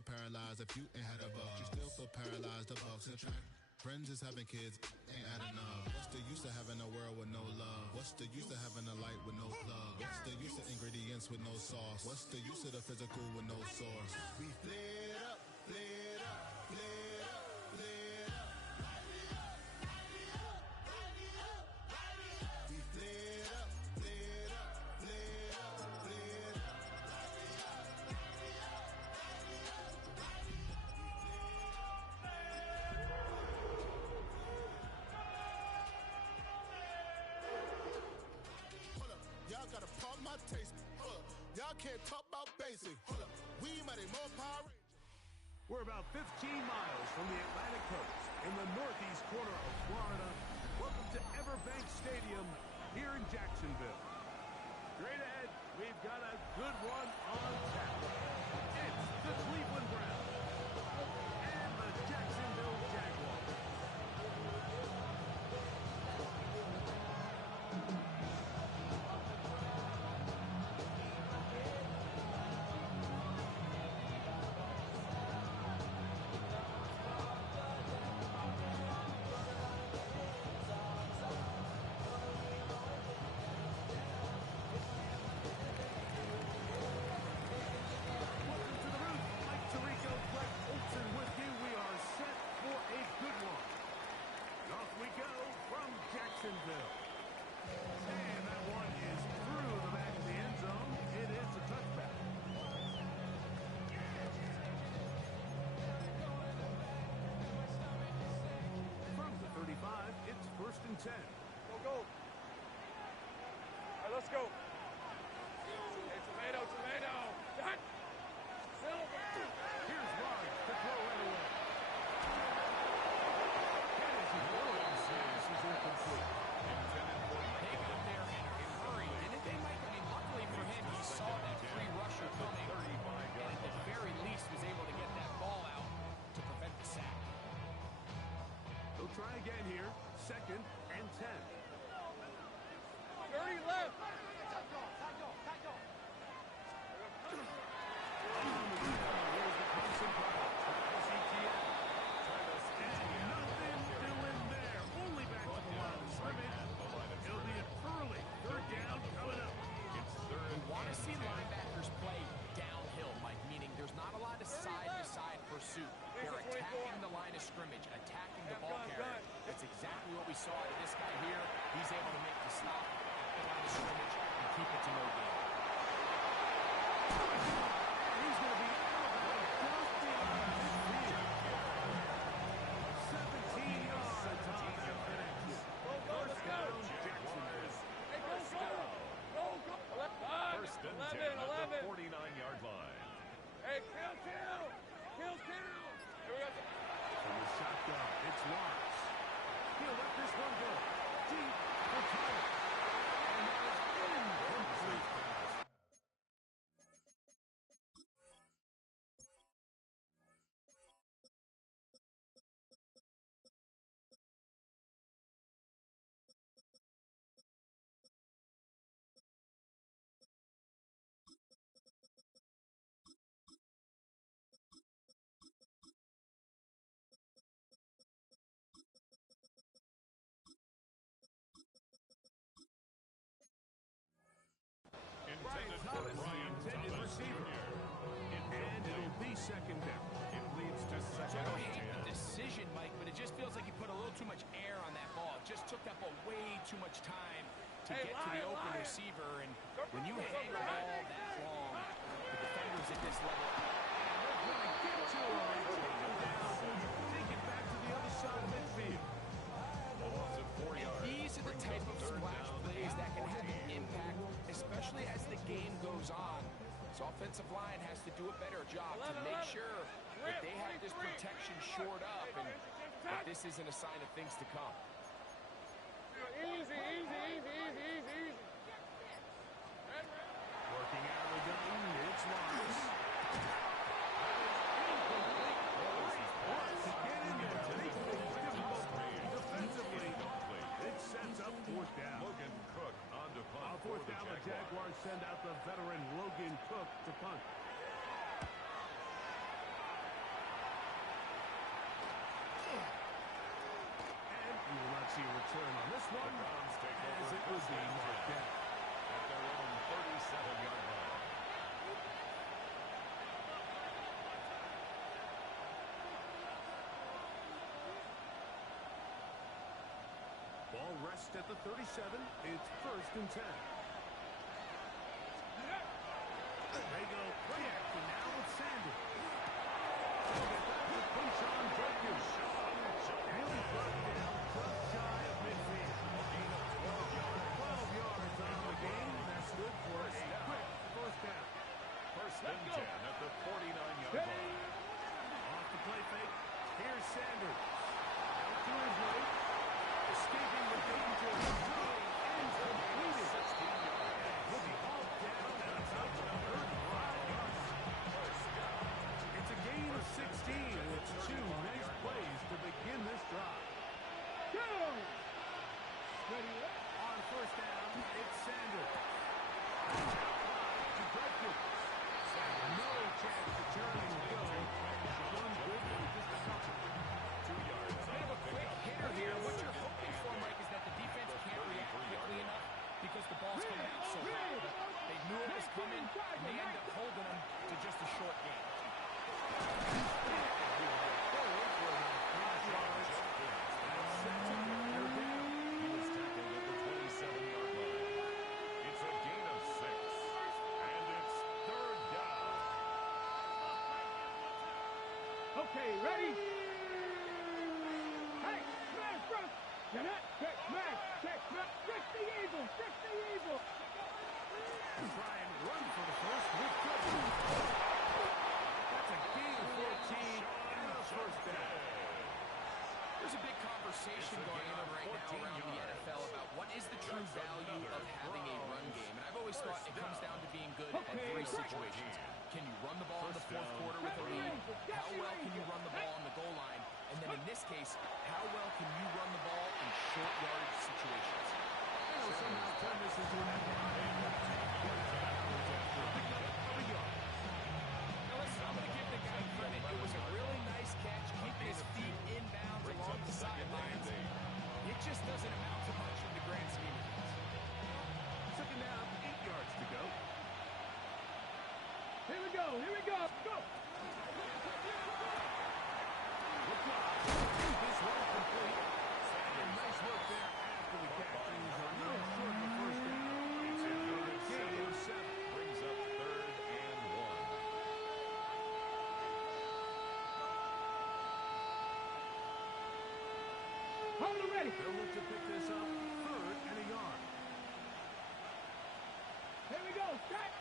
feel paralyzed if you ain't had a buck. You still feel paralyzed, the bucks and track. Friends is having kids, ain't had enough. What's the use of having a world with no love? What's the use of having a light with no plug? What's the use of ingredients with no sauce? What's the use of the physical with no source? We flared up, flared up, flared up, flared up. Light me up, light me up, light me up, light me up. We flared up, flared up, flared up, flared up. Light me up, light me up, light me up, light me up. Hold up, y'all gotta pump my taste. Hold up, y'all can't talk about basic. Hold up, we mighty more Power Rangers. We're about 15 miles from the Atlantic coast in the northeast corner of Florida. Welcome to Everbank Stadium here in Jacksonville. Straight ahead, we've got a good one on tap. It's the Cleveland Browns and the Jacksonville Jaguars. Jacksonville. And that one is through the back of the end zone. It is a touchback. From the 35, it's 1st and 10. Go, go. All right, let's go. Hey, tomato, tomato. Done. Silver. Here's Rod to throw right away. Kennedy Williams is incomplete. They got there in a hurry, and they might, luckily for him, he saw that free rusher coming, and at the very least was able to get that ball out to prevent the sack. They'll try again here, 2nd and 10. 30 left. Here's the Thompson product. SETX. And nothing doing there. Only back to the line of scrimmage. It'll be an early 3rd down coming up. You want to see linebackers play downhill, Mike, meaning there's not a lot of side-to-side pursuit. They're attacking the line of scrimmage, attacking the ball carrier. That's exactly what we saw out of this guy here. He's able to make the stop at the line of scrimmage and keep it to no gain. He's going to be out of just beyond midfield. 17 yards on the finish. First down, Jacksonville. Hey, go, go. Go, go. 1st and 10 at the 49-yard line. Hey, kill. Kill. Here we go. From the shotgun, it's Lawrence. He'll let this one go. Deep for Tyler. And that is incomplete. Intended for Brian intended Thomas receiver. Jr. And it'll be 2nd down. It leads to So 2nd I don't and hate 10. the decision, Mike, but it just feels like he put a little too much air on that ball. It just took that ball way too much time to get to the open receiver. And when you hang the ball that long, the defenders at this level, They're going to get to him. Take him down. Take it back to the other side of midfield. A loss of 4 yards. these are the type of splash plays that can have an impact, especially as the game goes on. So offensive line has to do a better job to make sure that they have this protection shored up and that this isn't a sign of things to come. Easy. Working out of the gun, it's Lawrence. To get in there, to make things difficult defensively, it sets up 4th down. Logan Cook on to punt. On 4th down, the Jaguars send out the veteran Logan Cook to punt. could be marked down. At their own 37-yard line. Ball rests at the 37. It's 1st and 10. They go play action now with Sandy. He'll get back to Quinshon Jacobs. Nearly brought down just shy of midfield. A gain of 12 yards. 12 yards on the game. That's good for a quick first down. 1st and 10 at the 49-yard line. Off the play fake. Here's Sanders. Out to his right. Escaping the danger. Throwing ends completed. 16 yards. He'll be hauled down at about 35 yards. It's a gain of 16. It's 2 nice plays to begin this drive. Go! On 1st down, it's Sanders. To Jacobs. No chance to turn and go. Sean good for just a couple. 2 yards Bit on of the a quick pickup. hitter here. What you're hoping for, Mike, is that the defense can't react quickly enough because the ball's coming out so high. But they knew it was coming, and they end up holding them to just a short game. He was tackled at the 27-yard line. It's a gain of 6. And it's 3rd down. Okay, ready? Hey, smash, bro! Get it? Check, smash, check, smash. Check the eagle, check the eagle. Try and run for the first with Jacobs. That's a gain of 14 and a 1st down. There's a big conversation going on right now around the NFL about what is the true value of having a run game. And I've always thought it comes down to being good at 3 situations. Can you run the ball in the 4th quarter with a lead? How well can you run the ball on the goal line? And then in this case, how well can you run the ball in short yardage situations? They'll somehow turn this into an Now listen, I'm going to give the guy credit. It was a really nice catch, keeping his feet inbounds along the sidelines. It just doesn't amount to much in the grand scheme of things. 2nd down, 8 yards to go. Here we go, here we go. Go! This one complete. And nice work there after the catch. And he's a little short of the 1st down. It's in For the 3rd gain of 7. Brings up 3rd and 1. Hold it ready. They'll look to pick this up 3rd and a yard. Here we go, set.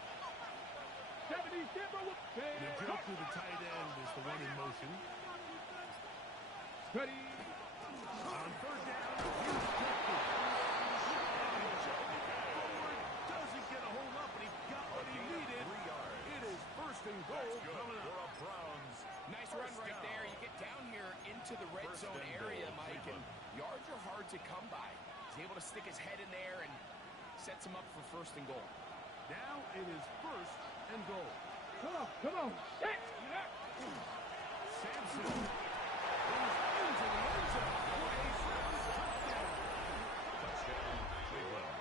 70 Timber. The jump to the tight end is the one in motion. Ready. On 3rd down, here's Jacobs. Forward, doesn't get a hold up, but he got what he needed. 3 yards. It is 1st and goal Good coming for up. a Browns. Nice run right there. You get down here into the red First zone and area, goal, Mike, and Cleveland. yards are hard to come by. He's able to stick his head in there and sets him up for 1st and goal. Now it is 1st and goal. Come on. Set. Sampson goes into the end zone for a Browns touchdown. Touchdown, Cleveland.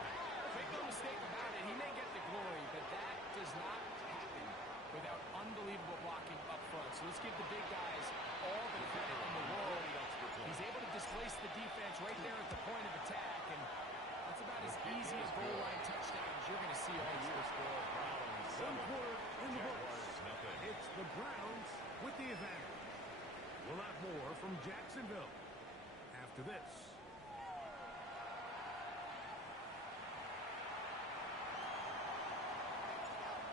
Make no mistake about it, he may get the glory, but that does not happen without unbelievable blocking up front. So let's give the big guys all the credit in the world. He's able to displace the defense right there at the point of attack, and that's about as easy a goal line touchdown as you're going to see all year. One quarter in the books. Jaguars, nothing. It's the Browns with the advantage. We'll have more from Jacksonville after this.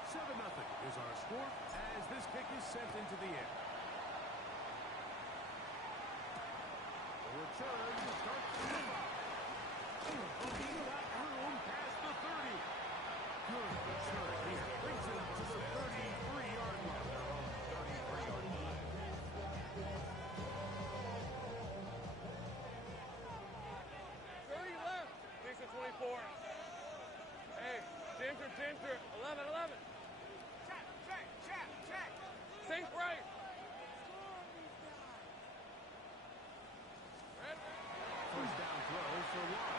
7-0 is our score as this kick is sent into the air. The return starts from the 5. Looking that room past the 30. Good return here. Brings it up to the 33-yard line. 33-yard line. 30 left. Makes it 24. Hey, Ginger, 11. Check. Think right. First down throw for Watt.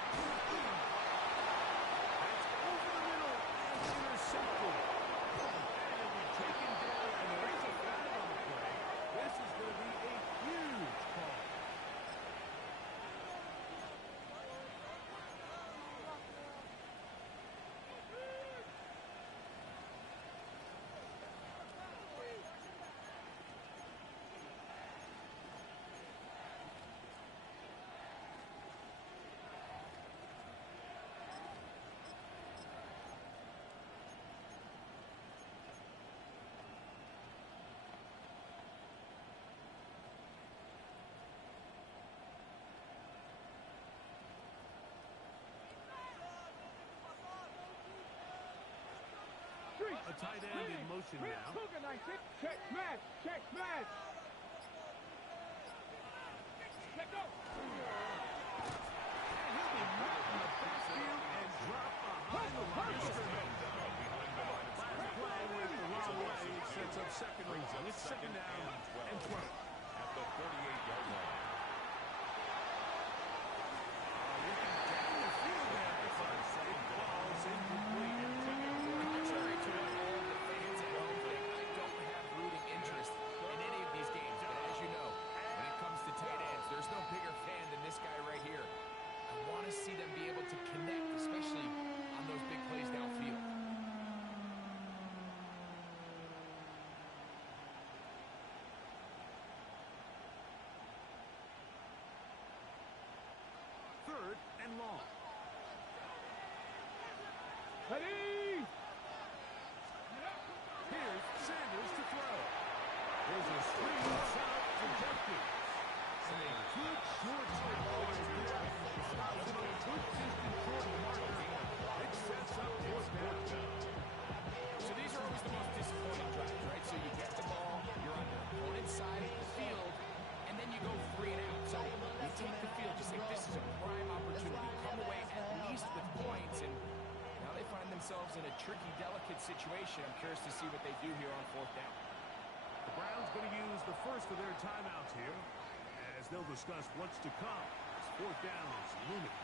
tight end in motion now. Check smash. Check smash. Let go. And he'll be knocked in the backfield and dropped behind the line of scrimmage. Last play went the wrong way. It sets up second and long. It's second down and 12. At the 38-yard line. Looking down the field there. It falls incomplete. Contrary to what all the fans at home think, I don't have rooting interest in any of these games. But as you know, when it comes to tight ends, there's no bigger fan than this guy right here. I want to see them be able to connect, especially on those big plays downfield. Third and long. Ready. Here's Sanders to throw. There's a screen shot to Jenkins. And a good short takeaway there. Stops him a good distance toward the marker. It sets up fourth down. So these are always the most disappointing drives, right? So you get the ball, you're on your opponent's side of the field, and then you go 3 and out. So you take the field, just think this is a prime opportunity. Come away at least with points, and now they find themselves in a tricky, delicate situation. I'm curious to see what they do here on fourth down. The Browns going to use the first of their timeouts here as they'll discuss what's to come. As fourth down is looming.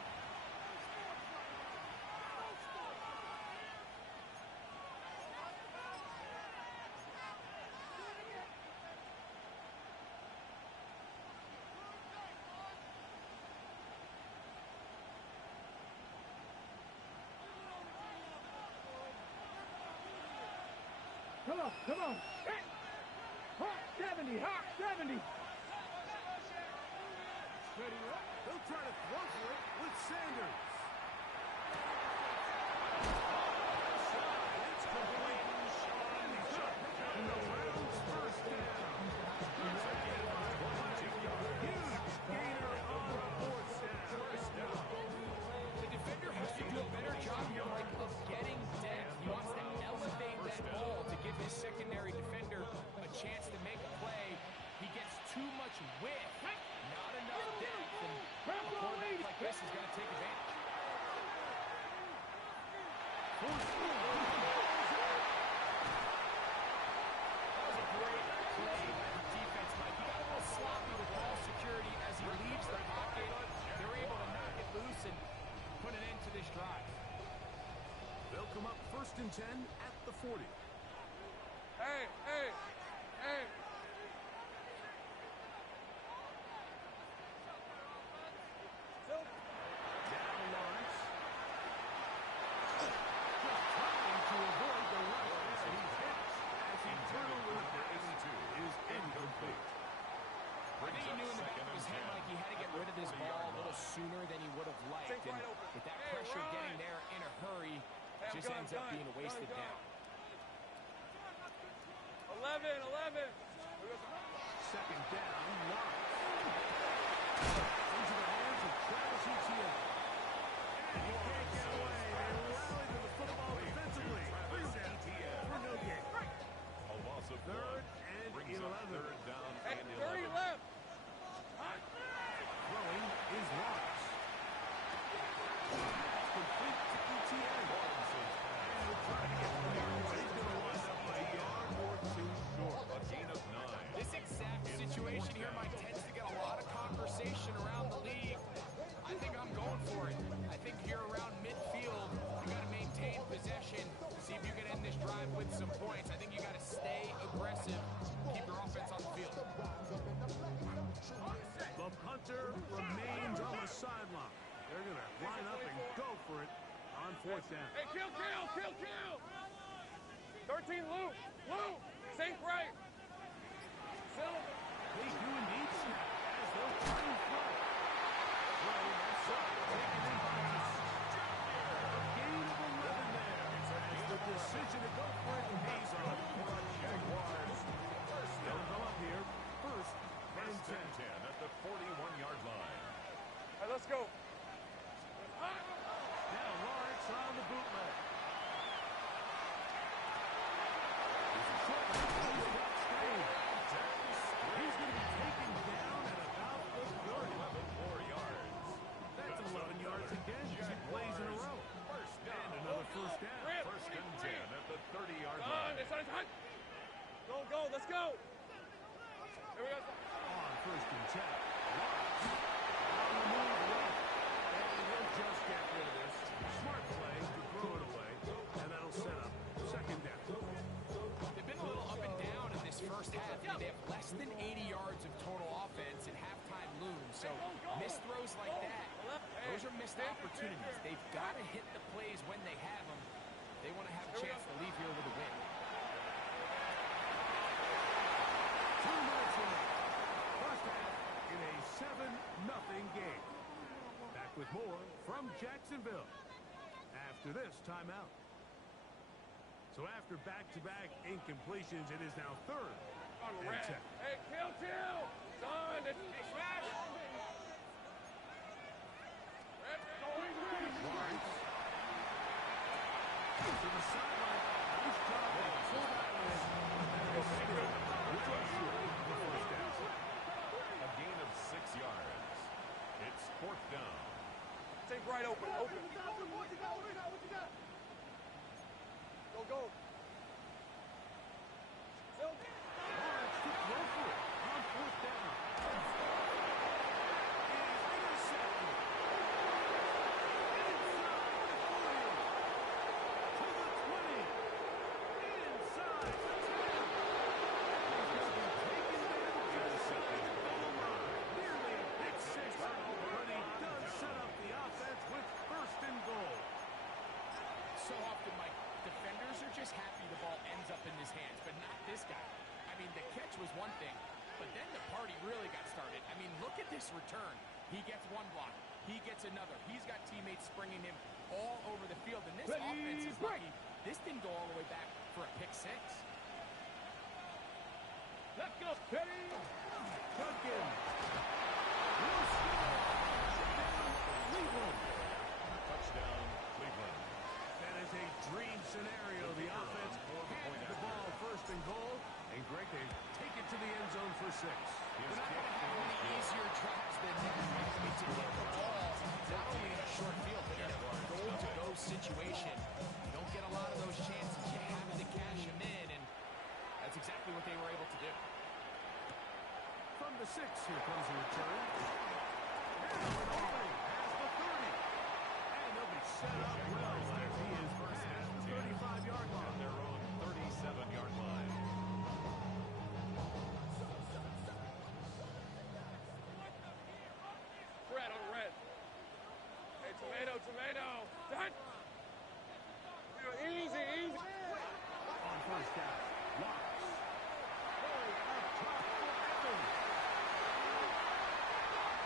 Come on. Hey. Hawk 70. Hawk 70. Ready up. They'll try to throw for it with Sanders. It's complete. And the Browns first down. Huge gainer on fourth down. The defender has to do a better job here, Mike, of getting depth. He wants to elevate that ball to give his secondary defender a chance to make a play. He gets too much width, not enough depth, and a quarterback like this is going to take advantage. That was a great play by the defense, Mike. He got a little sloppy with ball security as he leaves the pocket. They're able to knock it loose and put an end to this drive. They'll come up first and 10 at the 40. Hey. Down Lawrence. Just trying to avoid the rush that he hits as he turns is incomplete. I think he knew in the back of his head, like he had to get rid of this ball a little sooner than he would have liked. And with that pressure getting there in a hurry, it just ends up being a wasted down. 11. Second down, Lawrence. Into the hands of Travis Etienne. And he can't get away. They rally to the football defensively. Travis Etienne for no gain. A loss of Third 1. and Brings 11. up third down Hey, and 30 11. left. Throwing is Lawrence. That's complete to Etienne. And we'll try to get the yards. He's going to wind up a yard or two short. A gain of 9. This exact situation here, Mike, tends to get a lot of conversation around the league. I think I'm going for it. I think here around midfield, you got to maintain possession, see if you can end this drive with some points. I think you got to stay aggressive, keep your offense on the field. The punter remains on the sideline. They're going to line up and go for it on fourth down. Hey, kill. 13, Lou. Sink right. Silver. They do indeed snap as they'll try and throw. Throw that side, taken in by a gain of 11 there. As the decision to go for it pays off for the Jaguars. They'll go up here first and 10. At the 41-yard line. All right, let's go. Now Lawrence on the bootleg. Let's go. Here we go. On first and 10. On the move left. And he'll just get rid of this. Smart play to throw it away. And that'll set up second down. They've been a little up and down in this first half. They have less than 80 yards of total offense and halftime looms. So missed throws like that, those are missed opportunities. They've got to hit the plays when they have them. They want to have a chance to leave here with a win. 2 minutes left. First half in a 7-0 game. Back with more from Jacksonville after this timeout. So after back-to-back incompletions, it is now third and 10. Hey, kill. Son, it's smash. Lawrence. To the sideline. Nice job to pull that one in. And a still well short of the first down. A gain of 6 yards. It's fourth down. Take right open. What you got? Go. Lawrence took no for it on fourth down. He's intercepted. Inside the 20. Inside the 10. He's going to be taken down inside the goal line. Nearly a pick six, but he does set up the offense with first and goal. So often, Mike, defenders are just happy the ball ends up in his hands, but not this guy. I mean, the catch was one thing, but then the party really got started. I mean, look at this return. He gets one block. He gets another. He's got teammates springing him all over the field, and this offense is lucky. This didn't go all the way back for a pick six. Let's go. Ready? Duncan. Will score. Cleveland. Touchdown, Cleveland. That is a dream scenario. The offense hands the ball first and goal. And Greg, they take it to the end zone for 6. They're not going to have any easier drops than that. I mean, to get the ball, not only in a short field, but in a goal-to-go situation. You don't get a lot of those chances. You have to cash them in, and that's exactly what they were able to do. From the 6, here comes the return. And Ollie has the 30. And they'll be set up well as he is at the 35-yard line. At their own 37-yard line. Red on red. Hey, tomato. Done. Easy. On first down, Lawrence. Going up top for Evans.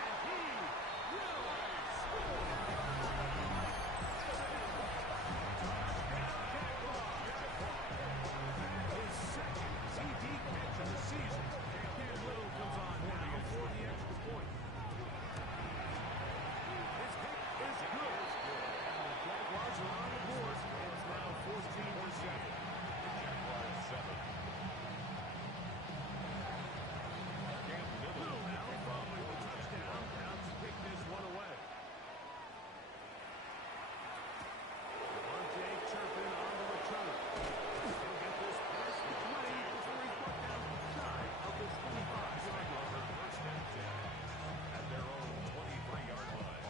And he will score. His second TD catch of the season. Cam Little comes on now for the extra point. His hit is good. And the Jaguars are on the board. It's now 14-7. Jaguars 7. Cam Little now following the touchdown. Now to pick this one away. Devontae Turpin on the return. He'll get this past the 20 before he's brought down shy of the 25-yard line. First and 10. At their own 23-yard line.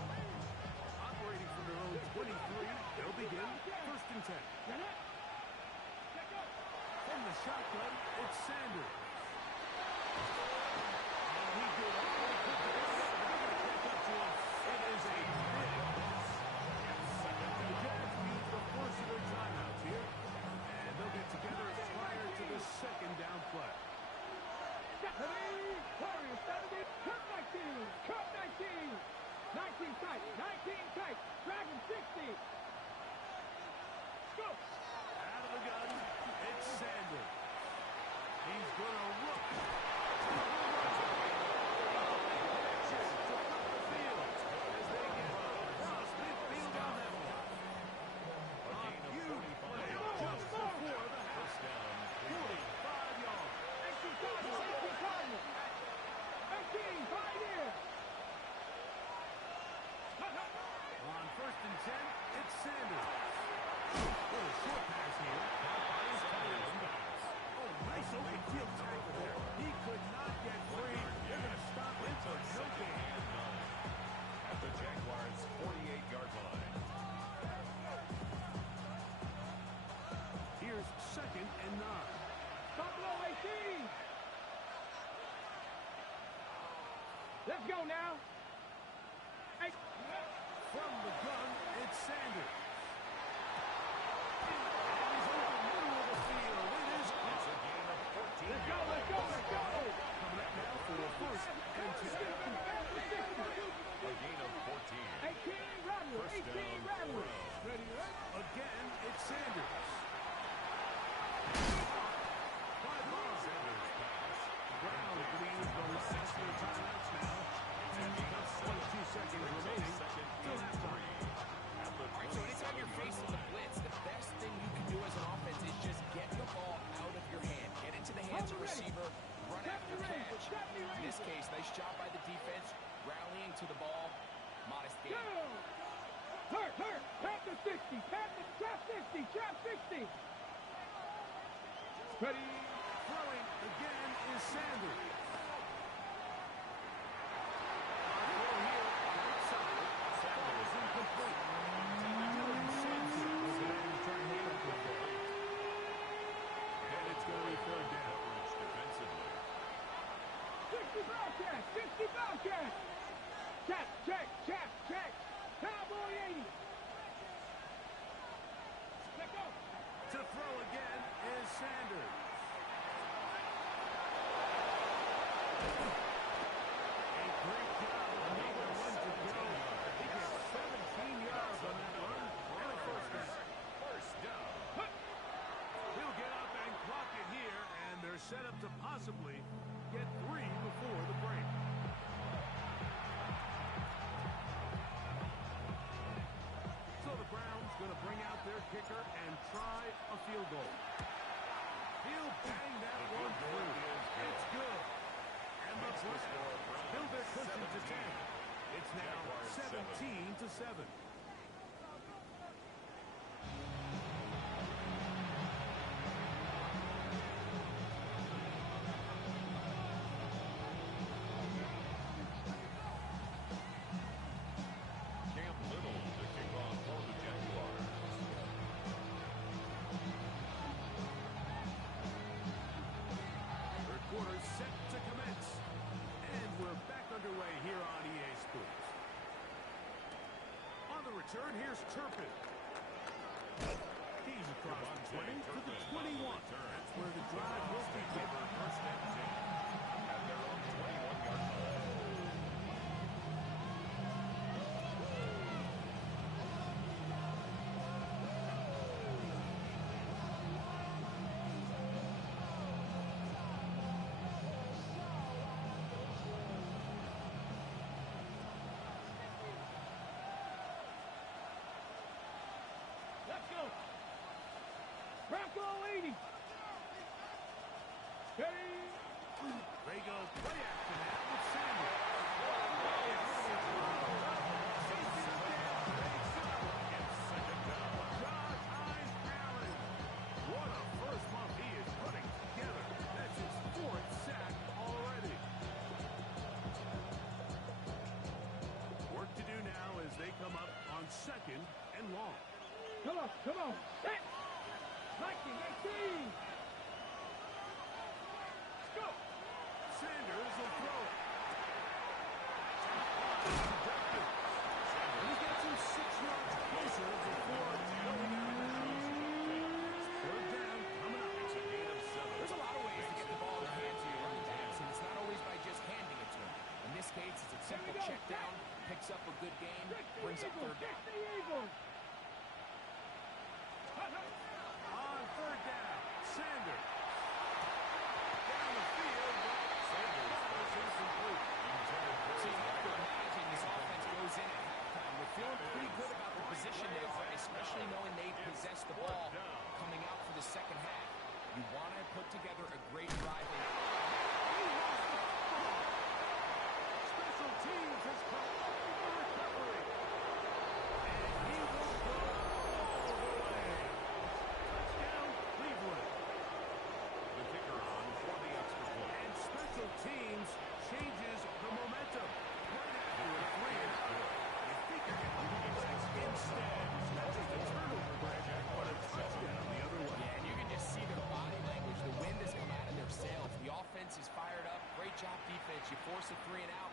Operating from their own 23, they'll begin first and 10. From the shotgun, it's Sanders. And he did all he could to get it. They're going to catch up to him. It is a big loss. The Jags use the first of their timeouts here. And they'll get together prior to the second down play. Warriors, 70. Cut 19. 19 tight. Dragon 60. Go. Out of the gun, it's Sanders. He's going to look. First and 10, it's Sanders. Little short pass here. Oh, nice open field tackle Let's go now. Hey. From the gun, it's Sanders. And he's over the middle of the field. It is It's a gain of 14 Let's go, yards. let's go, let's go. coming up now for a first and 10. A gain of 14. 18 Rattler, First 18 down, Rattler. Browns. Ready, again, it's Sanders. Sanders pass. Browns are going to use the last of their timeouts now. And because 22 seconds remaining till halftime. All right, so anytime you're facing the blitz, the best thing you can do as an offense is just get the ball out of your hand. Get into the hands of receiver, run after catch. In this case, nice job by the defense, rallying to the ball. Modest gain. Hurt, tap the 60, tap 60, trap 60. Ready, throwing again is Sanders. Sanders incomplete. Dylan Sampson was the man who's trying to hit up with it. And it's going to be third down. Coverage defensively. 60 Bobcat, 60 Bobcat. Check. Cowboy 80. Let go. To throw again is Sanders. A great job. Another run to go. He gets 17 yards on that run. And a first down. First down. He'll get up and clock it here, and they're set up to possibly get 3 before the break. So the Browns going to bring out their kicker and try a field goal. He'll bang that one through. It's good. And the Browns build their cushion to 10. It's now 17-7. Cam Little to kick off for the Jaguars. Third quarter set to commence. And we're back underway here on EA Sports. On the return, here's Turpin. He's across the 20 to the 21. That's where the drive will begin. First and 10 at their own 21-yard line. Let's go. Bronco 80. Steady. They go play action now with Sanders. Second down. Josh Hines Allen. What a first month he is putting together. That's his 4th sack already. Work to do now as they come up on 2nd and long. Come on. Set. 19, 18. Go. Sanders will throw it. And he gets him 6 yards closer before going out of bounds. Third down coming up. It's a gain of 7. There's a lot of ways to get the ball in the hands of your running backs, and it's not always by just handing it to them. In this case, it's a simple check down, picks up a good gain, brings up third down. The Eagles. On third down, Sanders. Down the field, but Sanders was incomplete. So you have to imagine this offense goes in at halftime. We're feeling pretty good about the position they're in, especially knowing they possess the ball coming out for the second half. You want to put together a great drive. Special teams has come up with the recovery. And he will go all the way. Touchdown, Cleveland. The kicker on for the extra point. And special teams changes the momentum. Right after a 3-and-out. You think you're getting the points instead. Not just a turnover, Greg, but a touchdown the other way. Yeah, and you can just see their body language. The wind has come out of their sails. top defense. You force a 3 and out,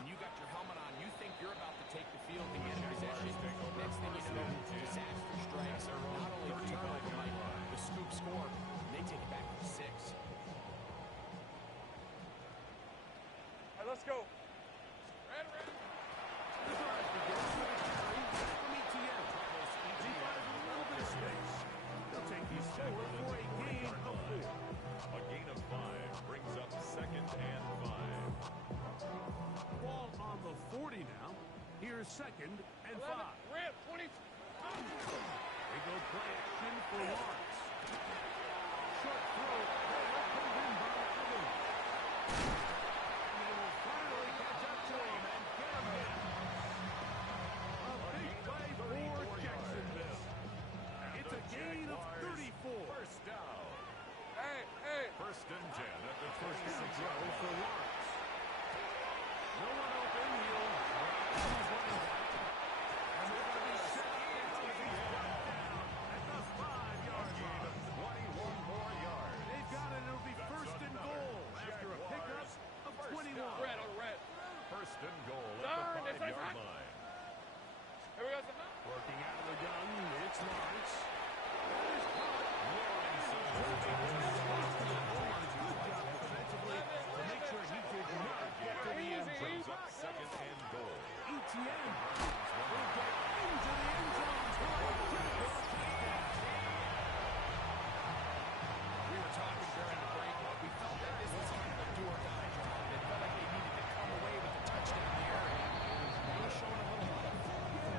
and you got your helmet on. You think you're about to take the field to get in possession. Next thing you know, disaster strikes. Not only the turnover, Mike, the scoop score, and they take it back to 6. All right, let's go. The drive begins with a carry from ETN. He finds a little bit of space. They'll take these forward for a gain of 4. A gain of 5 brings up 2nd and 5. Ball on the 40 now. Here's 2nd and 5. Rip, 20. They go play action for Lawrence. Short throw. Pulled in by Evans. And they will finally catch up to him and get him in. A big play for Jacksonville. It's a gain of 34. First down. Hey. 1st and 10 at the First 26 down throw yard for line. Lawrence. No one open. He'll drop his running back. And they're going to be set until he's brought down at the 5-yard line. 21 more yards. They've got it. It'll be 1st and goal after a pickup of 21. Red on red. 1st and goal at Darn, the it's like 5-yard that. line. Here we go. Some Working out of the gun, it's Lawrence. To make sure he did not get to the end zone. Brings up 2nd and goal. ETN will get into the end zone for a Jags touchdown. We were talking during the break. We felt that this was kind of a do-or-die job. They felt like they needed to come away with a touchdown here. They were showing a little life.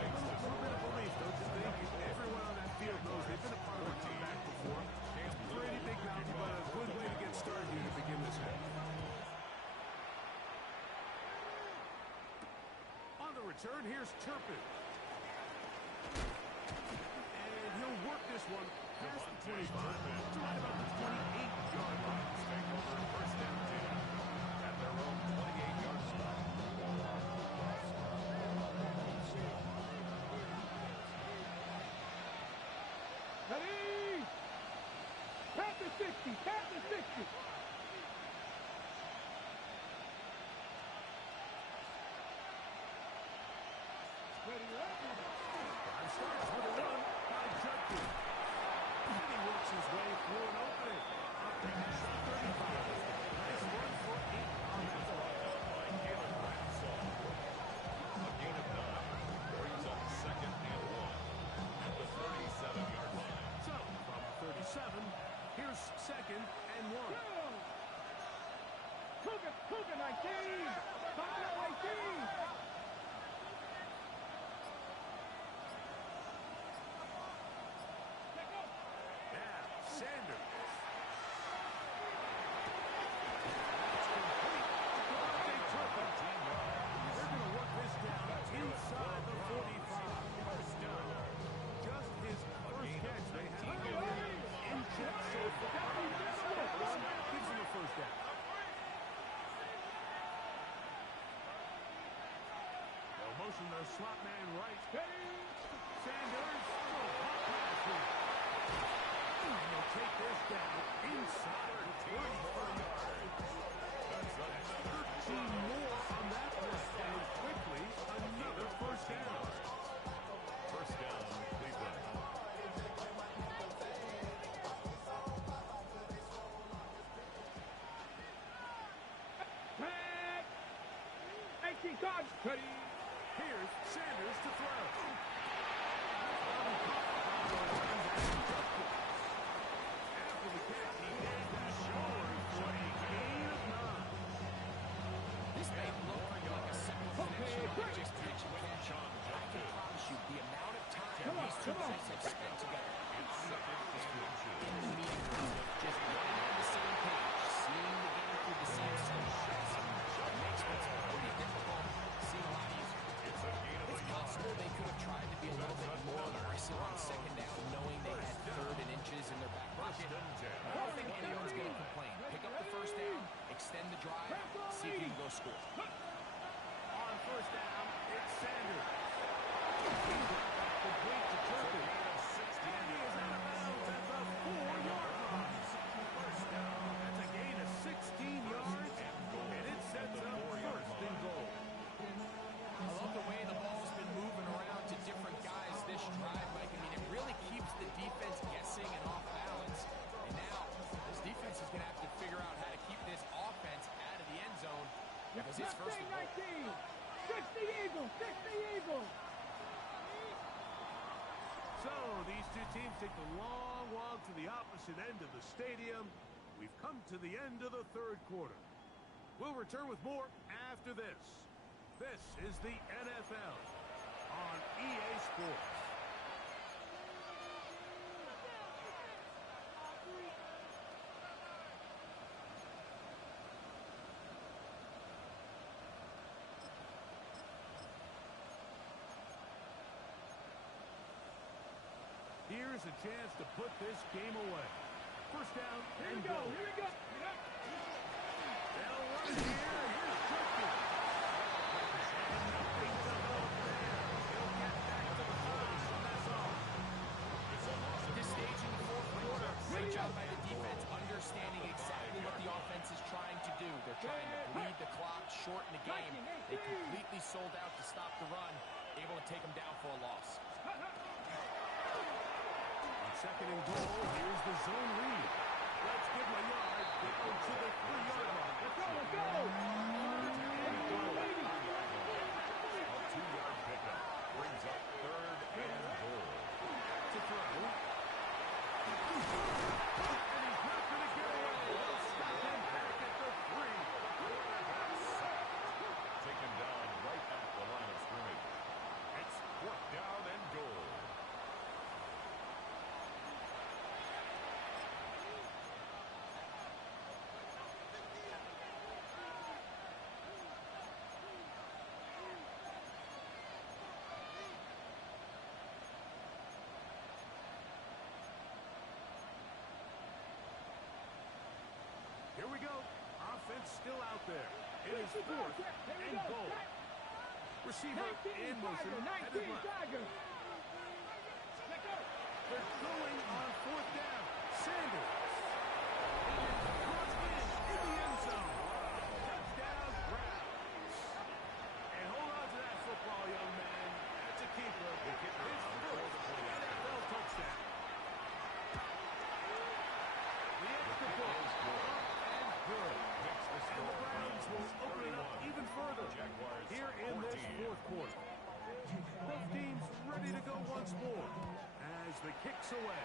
A little bit of relief, don't you think? Everyone on that field knows they've been a part of a comeback before. Pretty big bounty, but a good way to get started here to begin this half. On the return, here's Turpin. And he'll work this one past the 25 to right about the 28-yard line. Take over 1st and 10 at their own 28-yard spot. Ready? Pat the 60. Pat the 60. Ready, Time starts with a run by Judkins. And he works his way through an opening. Up to the 35. Nice run for 8 on that play. By Caleb Bradshaw. A gain of 9 brings up 2nd and 1 at the 37-yard line. So, from 37, here's 2nd and 1. Cougar 19. Cougar 19. Now, Sanders. They're going to work this down inside the 45. Just his first catch. They have him in check so far. Step one gives him a first down. They'll motion their slot man right. Sanders. And they'll take this down inside the 34 yards. 13 more on that play. And quickly, another first down. First down, Cleveland. Pat. 18 cards. Ready. Here's Sanders to throw. After the catch, he gave that short for a gain of 9. This may look like a simple connection, but just pitch and catch. I can promise you the amount of time these two guys have spent together on the practice field, in the meeting room, just running on the same page, seeing the game through the same set of shots, makes what's pretty difficult seem a lot easier. It's possible they could have tried to be a little bit more aggressive on 2nd down, knowing they had 3rd and inches in their back pocket. I don't think anyone's going to complain. Pick up the first down, extend the drive, see if you can go score. On first down, it's Sanders. Complete to Turpin. And he is out of bounds at the 4-yard line. First down. That's a gain of 16 yards. And it's because his first one. 19. 60 Eagles. 60 Eagles. So these two teams take the long walk to the opposite end of the stadium. We've come to the end of the third quarter. We'll return with more after this. This is the NFL on EA Sports. Here's a chance to put this game away. First down and goal. Here we go. They'll run here. Here's Turkey. And nothing to hold there. He'll get back to the 40, so that's all. At this stage in the fourth quarter, great job by the defense understanding exactly what the offense is trying to do. They're trying to bleed the clock, shorten the game. They completely sold out to stop the run, able to take them down for a loss. Second and goal. Here's the zone read. Let's give him a yard. They go to the 3-yard line. Let's go. Let's go. A 2-yard pickup brings up third and goal. To throw. And he's not going to get away. They'll stop him back at the 3. Taken down right at the line of scrimmage. It's fourth down and goal. Here we go. Offense still out there. It is fourth and goal. Receiver in motion. Headed left. They're going on fourth down. Sanders. And in the end zone. Touchdown, Browns. And hold on to that football, young man. That's a keeper. His first NFL touchdown. The extra point. Good. And the Browns will open it up even further here in this fourth quarter. Both teams ready to go once more as the kick's away.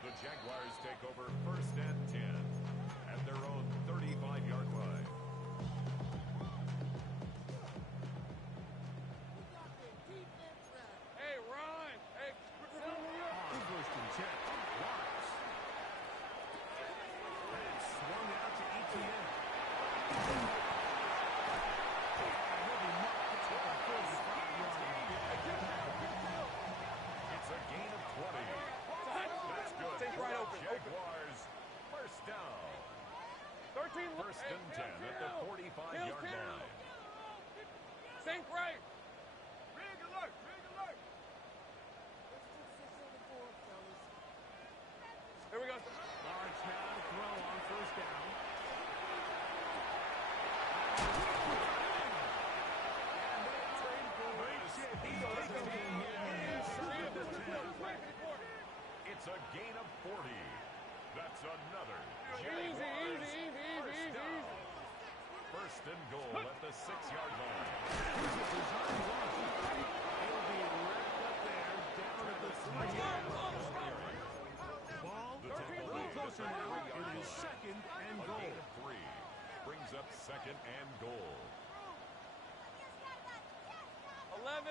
The Jaguars take over first and 10 at their own 35-yard line. Hey, Ron. Hey, On first and 10. Watts. And swung out to ETN. It's a gain of 20. That's good. Right open. Jaguars, first down. 13. First and 10 at the 45-yard line. Sink right. Here we go. Lawrence now to throw on first down. And they are in for great shit. He's taken inside the 10. It's a gain of 40. That's another Jaguars first down. First and goal at the 6-yard line. Here's a design run. He'll be wrapped up there down at the 3-yard line. Ball a little closer now. It is second and goal. Gain of 3 brings up second and goal. 11.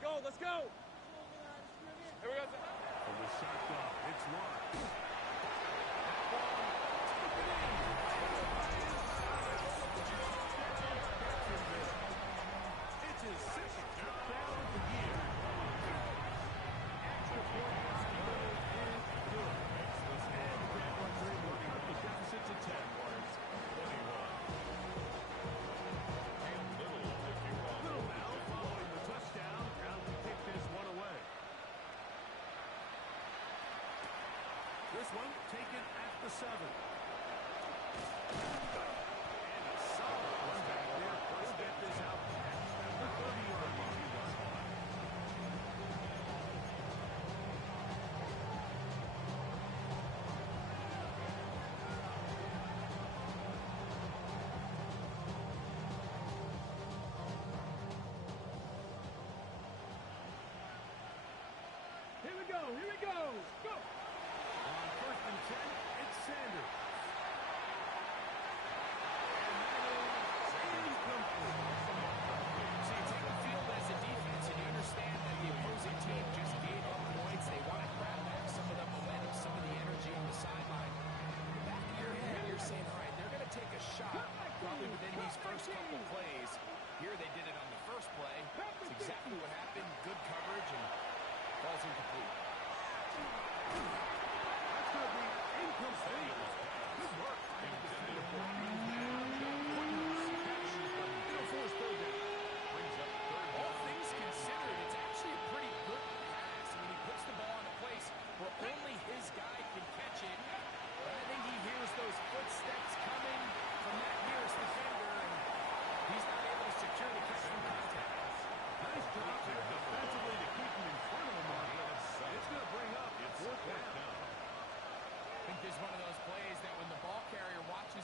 Go. Let's go. Here we go. For the shotgun, it's Watts. It's his sixth touchdown of the year. Extra point is good and good. And the Jaguars are able to cut the deficit to 10. 21. And Little to kick off. Little now following the touchdown. Out to kick this one away. This one taken at the 7. And a solid one back there. He'll get this out at the 30-yard line.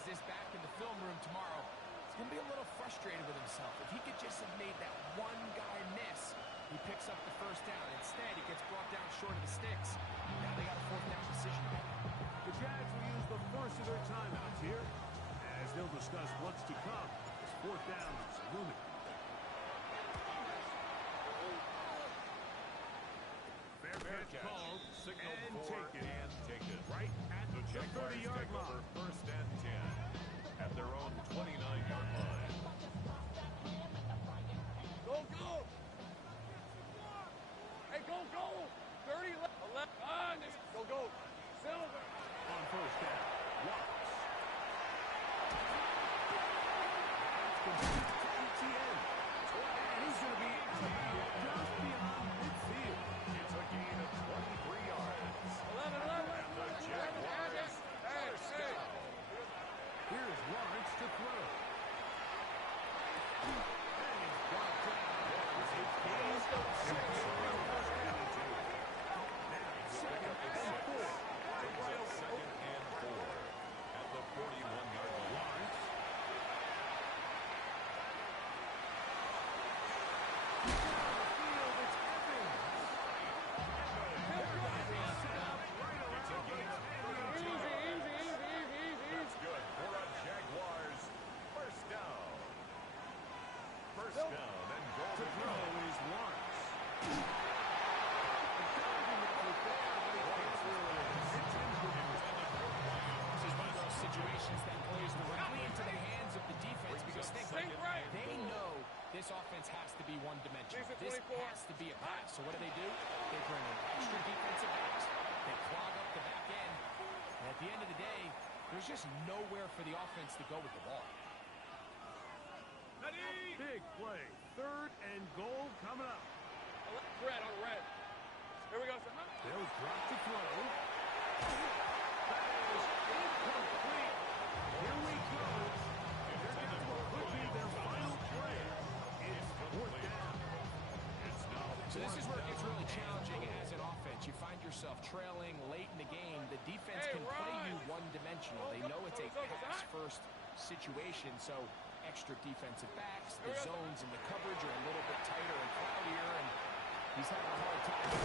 this back in the film room tomorrow, he's going to be a little frustrated with himself. If he could just have made that one guy miss, he picks up the first down. Instead, he gets brought down short of the sticks. Now they got a fourth down decision to make. The Jags will use the first of their timeouts here, as they'll discuss what's to come as fourth down is looming. Fair catch called, Signal and for taken. and taken. Right at The the Jaguars 30-yard take over line. first and 10 at their own 29-yard line. Go, go! Hey, go, go! 30 left. 11. Go, go. Silver. On first down, Watts. Complete to ETN. And he's going to be out of bounds just beyond midfield. It's a gain of 23 yards. 11, 11. And the Jaguars first down. Here's Lawrence to throw. And he's brought down. It's gains of 6 on first down. Now, second and 4. Second and 4 at the 41-yard line. Lawrence. That's good for a Jaguars first down. First down and goal To to throw go. is Lawrence. This is one of those situations that plays directly into the hands of the defense because they know this offense has to be one-dimensional. This has to be a pass. So what do? They bring in extra defensive backs. They clog up the back end. And at the end of the day, there's just nowhere for the offense to go with the ball. Big play. Third and goal coming up. Red on red. Here we go. They'll drop to throw. That is incomplete. Here we go. And they're down to what could be their final play. It's fourth down. It's now So this is where it gets really challenging as an offense. You find yourself trailing late in the game. The defense can play you one-dimensional. They know it's a pass-first situation, so extra defensive backs, the zones and the coverage are a little bit tighter and cloudier, and he's having a hard time.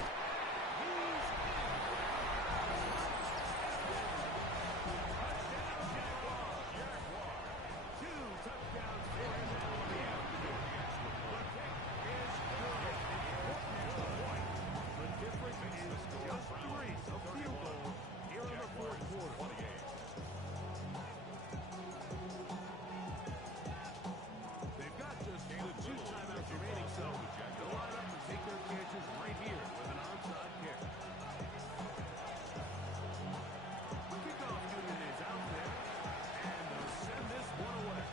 Touchdown, Jaguars. 2 touchdowns for him now on the afternoon. The kick is good. Important at the point. The difference is just 3. A field goal here in the fourth quarter. They've got just the 2 timeouts remaining, so they'll line up and take their chances right here with an onside kick. The kickoff unit is out there, and they'll send this one away.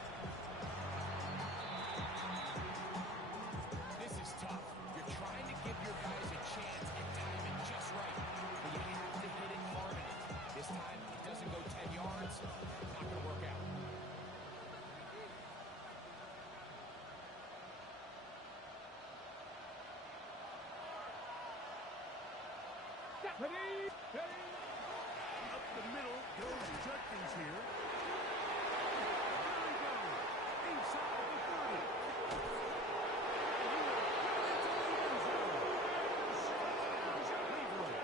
This is tough. You're trying to give your guys a chance and time it just right, but you have to hit it hard enough. This time, it doesn't go 10 yards. Not going to work out. Up the middle goes Judkins here. There he goes. Inside the 30. Cleveland.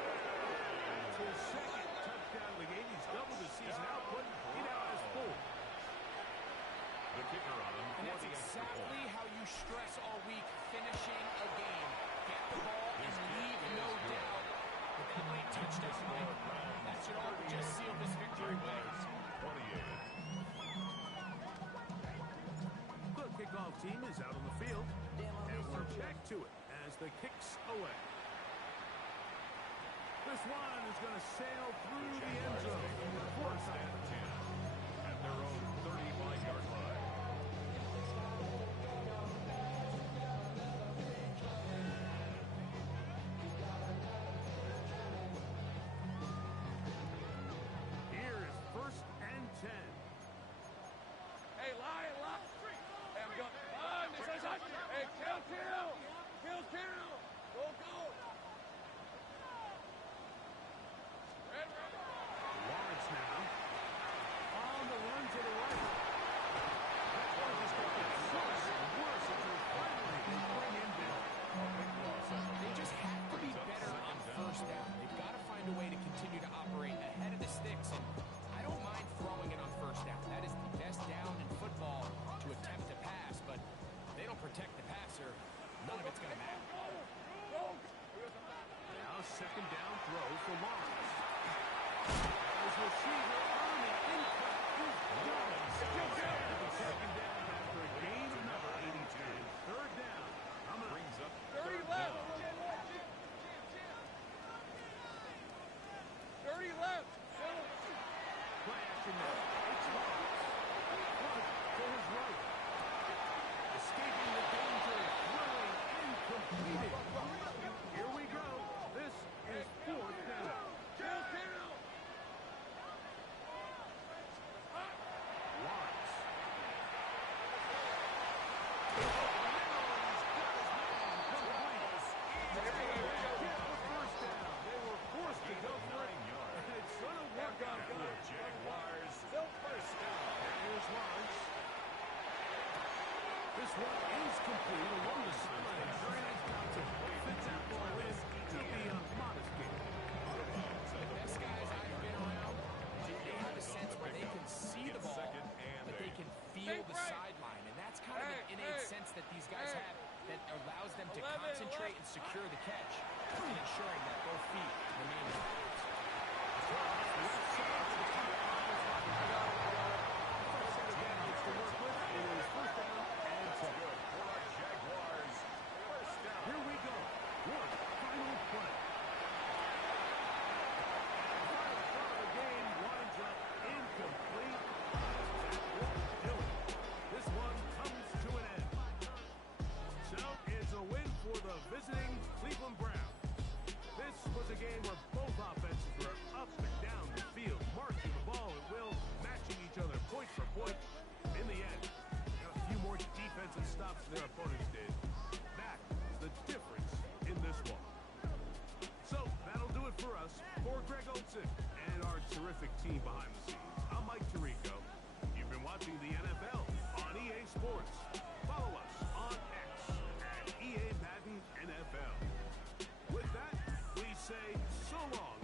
It's his second touchdown of the game. He's doubled his season output. He now has 4. The kicker on him. And that's exactly how you stress all week, finishing a game. Get the ball and leave no doubt. But that late touchdown, Mike, that should all just seal this victory win. 28. The kickoff team is out on the field. And we're back to it as the kick's away. This one is going to sail through the end zone for a First touchdown. and 10 at their own 35-yard line. Here is first and 10. Hey, lie. Hey, I'm going. Hey, kill. Go. Red. throw for Lawrence. As receiver Ernie Incut is done. Still second down after a gain of number 82. Third down. Brings up 30 third left. down. 30 left. Play action now. It's Lawrence. Front to his right. Escaping the danger. Throwing incompleted. Here we go. This is fourth down. Lawrence. First down. They were forced to go for it. 9 yards. And it's going to work out And for the them. Jaguars first down. Here's Lawrence. This one is complete along the sideline. Very nice bounce. Fits that ball in to be a modest gain. The best guys I've been around, they have a sense where they can see the ball, Second and but they 8. can feel the sideline. And that's kind of an innate sense that these guys have that allows them to concentrate and secure the catch and ensuring that both feet remain backwards. Here we go. One final play. Final throw of the game winds up incomplete. Won't do it. This one comes to an end. So it's a win for the visiting Cleveland Browns. This was a game where both offenses were up and down the field, marching the ball at will, matching each other point for point. In the end, got a few more defensive stops than their opponents did. That is the difference in this one. So that'll do it for us. For Greg Olson and our terrific team behind the scenes, I'm Mike Tirico. You've been watching the NFL on EA Sports. Follow us on X at EA Madden NFL. With that, we say so long.